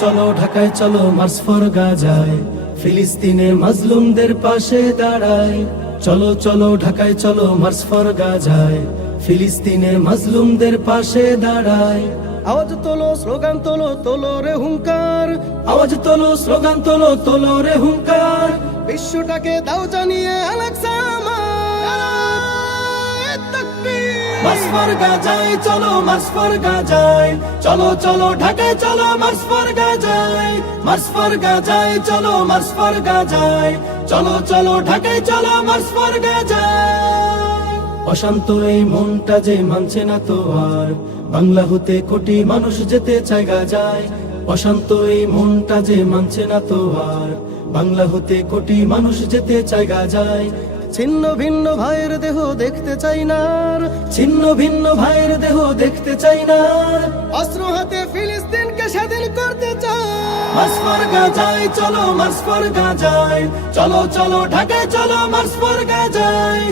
চলো ঢাকায় চলো মার্চ ফর গাজায়, ফিলিস্তিনের মাজলুমদের পাশে দাঁড়াই। চলো চলো ঢাকায় চলো মার্চ ফর গাজায়, ফিলিস্তিনের মাজলুমদের পাশে দাঁড়াই। আওয়াজ তোলো, স্লোগান তোলো, তোলো রে হুঙ্কার। আওয়াজ তোলো, স্লোগান তোলো, তোলো রে হুঙ্কার। বিশ্বটাকে দাও জানিয়ে আলাকসা আমার। তাকবীর। মার্চ ফর গাজায় চলো মার্চ ফর গাজায়, চলো চলো ঢাকায় চলো মার্চ ফর গাজায়। মার্চ ফর গাজায় চলো মার্চ ফর গাজায়, চলো চলো ঢাকায় চলো মার্চ ফর গাজায়। অশান্ত এই মনটা যে মানছে না তো আর, বাংলা হতে কোটি মানুষ যেতে চায় গাজায়। অশান্ত এই মনটা যে মানছে না তো আর, বাংলা হতে কোটি মানুষ যেতে চায় গাজায়। ছিন্ন ভিন্ন ভাইয়ের দেহ দেখতে চাই না আর। ছিন্ন ভিন্ন ভাইয়ের দেহ দেখতে চাই না আর। অস্ত্র হাতে ফিলিস্তিনকে স্বাধীন করতে চাই। মার্চ ফর গাজায় চলো মার্চ ফর গাজায়, চলো চলো ঢাকায় চলো মার্চ ফর গাজায়।